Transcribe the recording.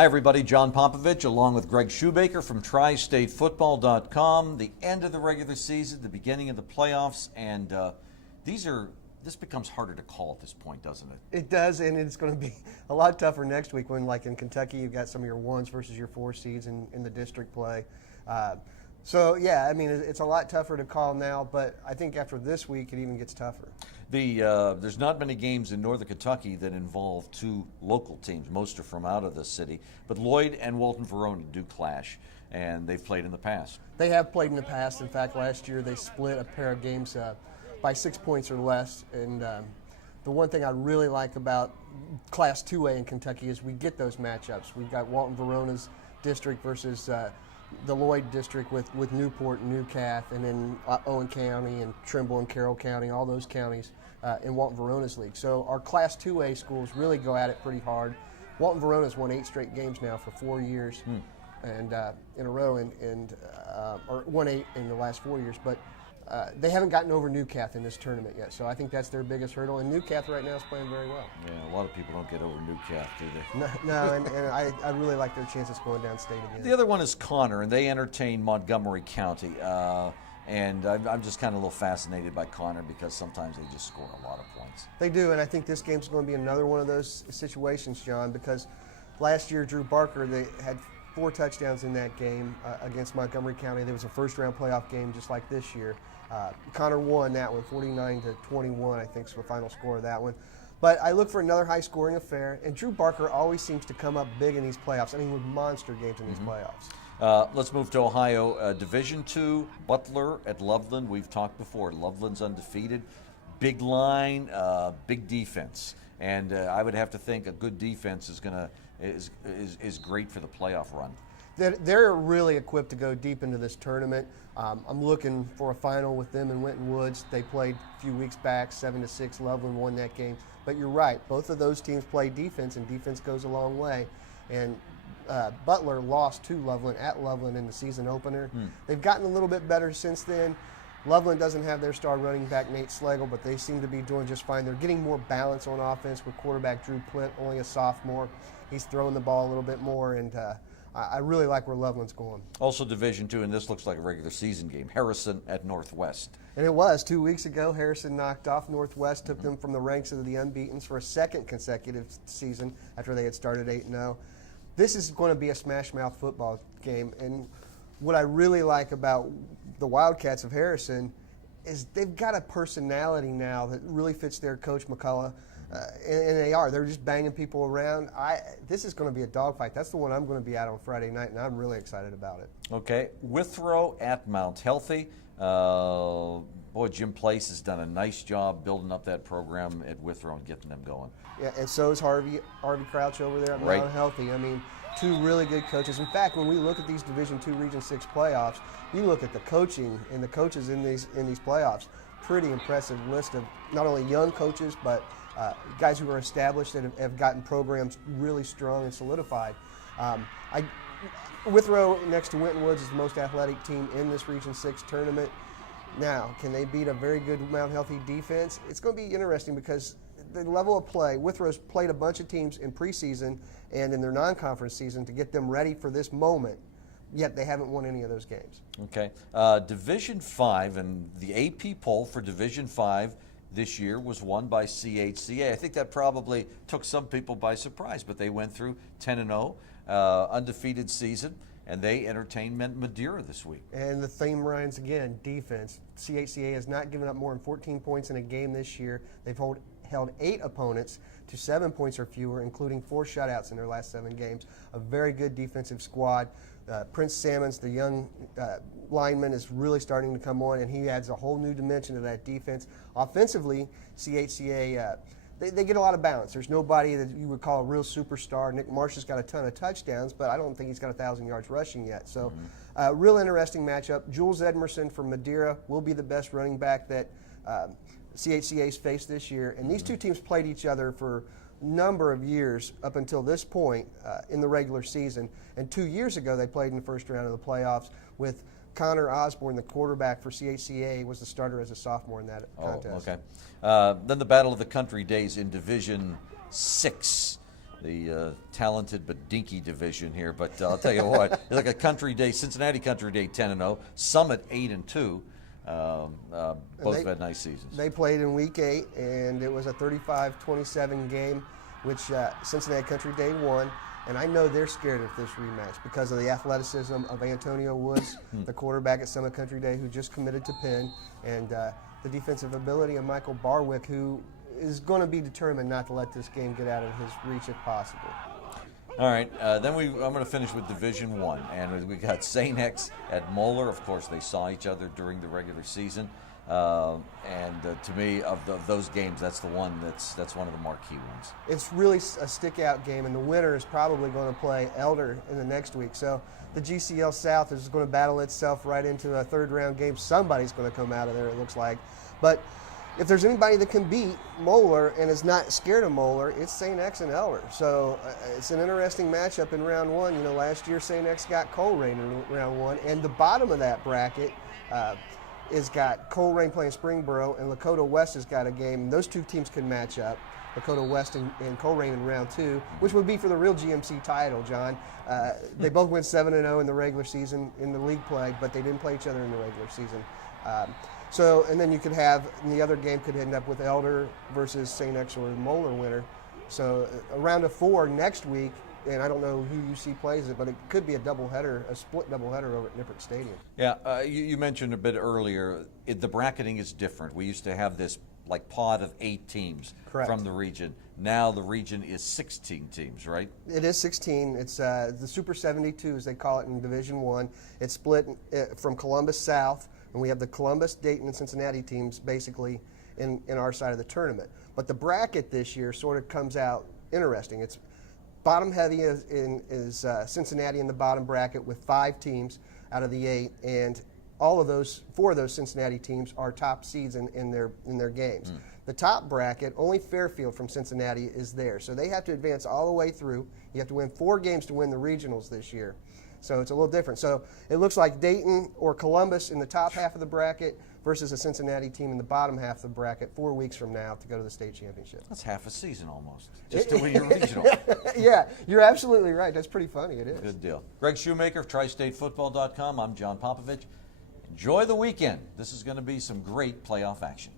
Hi, everybody. John Popovich along with Greg Shoemaker from TriStateFootball.com. The end of the regular season, the beginning of the playoffs, and this becomes harder to call at this point, doesn't it? It does, and it's going to be a lot tougher next week when, like in Kentucky, you've got some of your 1s versus your 4 seeds in the district play. So, yeah, I mean, it's a lot tougher to call now, but I think after this week it even gets tougher. There's not many games in northern Kentucky that involve two local teams. Most are from out of the city. But Lloyd and WaltonVerona do clash, and they've played in the past. They have played in the past. In fact, last year they split a pair of games by 6 points or less. And the one thing I really like about Class 2A in Kentucky is we get those matchups. We've got WaltonVerona's district versus the Lloyd district with Newport and Newcath, and then Owen County and Trimble and Carroll County, all those counties in WaltonVerona's league. So our Class 2A schools really go at it pretty hard. WaltonVerona's won 8 straight games now for 4 years and in a row, or won 8 in the last 4 years. But they haven't gotten over Newcath in this tournament yet, so I think that's their biggest hurdle. And Newcath right now is playing very well. Yeah, a lot of people don't get over Newcath, do they? No, and I really like their chances going downstate again. The other one is Connor, and they entertain Montgomery County. And I'm just kind of a little fascinated by Connor because sometimes they just score a lot of points. They do, and I think this game's going to be another one of those situations, John, because last year Drew Barker, they had 4 touchdowns in that game against Montgomery County. There was a first-round playoff game just like this year. Connor won that one, 49-21, I think is the final score of that one. But I look for another high-scoring affair, and Drew Barker always seems to come up big in these playoffs. I mean, with monster games in these playoffs. Let's move to Ohio. Division II, Butler at Loveland. We've talked before. Loveland's undefeated. Big line, big defense. And I would have to think a good defense is great for the playoff run. They're really equipped to go deep into this tournament. I'm looking for a final with them in Winton Woods. They played a few weeks back, 7-6. Loveland won that game. But you're right, both of those teams play defense, and defense goes a long way. And Butler lost to Loveland at Loveland in the season opener. They've gotten a little bit better since then. Loveland doesn't have their star running back, Nate Slagle, but they seem to be doing just fine. They're getting more balance on offense with quarterback Drew Plitt, only a sophomore. He's throwing the ball a little bit more, and I really like where Loveland's going. Also Division II, and this looks like a regular season game, Harrison at Northwest. And it was. 2 weeks ago, Harrison knocked off Northwest, took them from the ranks of the unbeatens for a second consecutive season after they had started 8-0. This is going to be a smash-mouth football game, and what I really like about the Wildcats of Harrison is they've got a personality now that really fits their coach, McCullough, and they are. They're just banging people around. This is going to be a dogfight. That's the one I'm going to be at on Friday night, and I'm really excited about it. Okay, Withrow at Mount Healthy. Boy, Jim Place has done a nice job building up that program at Withrow and getting them going. Yeah, and so is Harvey Crouch over there at Mount Healthy. I mean, 2 really good coaches. In fact, when we look at these Division II Region 6 playoffs, you look at the coaching and the coaches in these playoffs. Pretty impressive list of not only young coaches, but guys who are established and have gotten programs really strong and solidified. Withrow, next to Winton Woods, is the most athletic team in this Region 6 tournament. Now, can they beat a very good Mount Healthy defense? It's going to be interesting because the level of play, Withrow's played a bunch of teams in preseason and in their non-conference season to get them ready for this moment, yet they haven't won any of those games. Okay. Division 5, and the AP poll for Division 5 this year was won by CHCA. I think that probably took some people by surprise, but they went through 10-0, undefeated season, and they entertained Madeira this week. And the theme runs again, defense. CHCA has not given up more than 14 points in a game this year. They've held 8 opponents to 7 points or fewer, including 4 shutouts in their last 7 games. A very good defensive squad. Prince Salmons, the young lineman, is really starting to come on, and he adds a whole new dimension to that defense. Offensively, CHCA, they get a lot of balance. There's nobody that you would call a real superstar. Nick Marsh has got a ton of touchdowns, but I don't think he's got 1,000 yards rushing yet. So real interesting matchup. Jules Edmerson from Madeira will be the best running back that CHCA's faced this year. And these two teams played each other for a number of years up until this point in the regular season. And 2 years ago, they played in the first round of the playoffs with Connor Osborne, the quarterback for CHCA, was the starter as a sophomore in that contest. Okay. Then the Battle of the Country days in Division 6. talented but dinky division here. But I'll tell you what, it's like a Country Day, Cincinnati Country Day 10-0, Summit 8-2. Both have had nice seasons. They played in Week 8, and it was a 35-27 game, which Cincinnati Country Day won. And I know they're scared of this rematch because of the athleticism of Antonio Woods, the quarterback at Summit Country Day, who just committed to Penn, and the defensive ability of Michael Barwick, who is going to be determined not to let this game get out of his reach if possible. All right, then I'm going to finish with Division I, and we got St. X at Moeller. Of course, they saw each other during the regular season, and to me, of those games, that's the one that's one of the marquee ones. It's really a stick-out game, and the winner is probably going to play Elder in the next week. So the GCL South is going to battle itself right into a third-round game. Somebody's going to come out of there, it looks like. But if there's anybody that can beat Moeller and is not scared of Moeller, it's St. X and Elder. So it's an interesting matchup in round one. You know, last year St. X got Colerain in round one, and the bottom of that bracket is got Colerain playing Springboro, and Lakota West has got a game. Those two teams can match up, Lakota West and Colerain in round two, which would be for the real GMC title, John. They both went 7-0 in the regular season in the league play, but they didn't play each other in the regular season. So, and then you could have, and the other game could end up with Elder versus St. X or the Moeller winner. So a round of 4 next week, and I don't know who UC plays it, but it could be a doubleheader, a split doubleheader over at Nippert Stadium. Yeah, you mentioned a bit earlier, the bracketing is different. We used to have this like pod of 8 teams from the region. Now the region is 16 teams, right? It is 16. It's the Super 72, as they call it in Division I. It's split from Columbus South, and we have the Columbus, Dayton, and Cincinnati teams basically in our side of the tournament. But the bracket this year sort of comes out interesting. It's bottom heavy is Cincinnati in the bottom bracket with 5 teams out of the 8, and all of those 4 of those Cincinnati teams are top seeds in their games. The top bracket, only Fairfield from Cincinnati is there, so they have to advance all the way through. You have to win 4 games to win the regionals this year. So it's a little different. So it looks like Dayton or Columbus in the top half of the bracket versus a Cincinnati team in the bottom half of the bracket 4 weeks from now to go to the state championship. That's half a season almost, just to win your regional. Yeah, you're absolutely right. That's pretty funny. It is. Good deal. Greg Shoemaker, TriStateFootball.com. I'm John Popovich. Enjoy the weekend. This is going to be some great playoff action.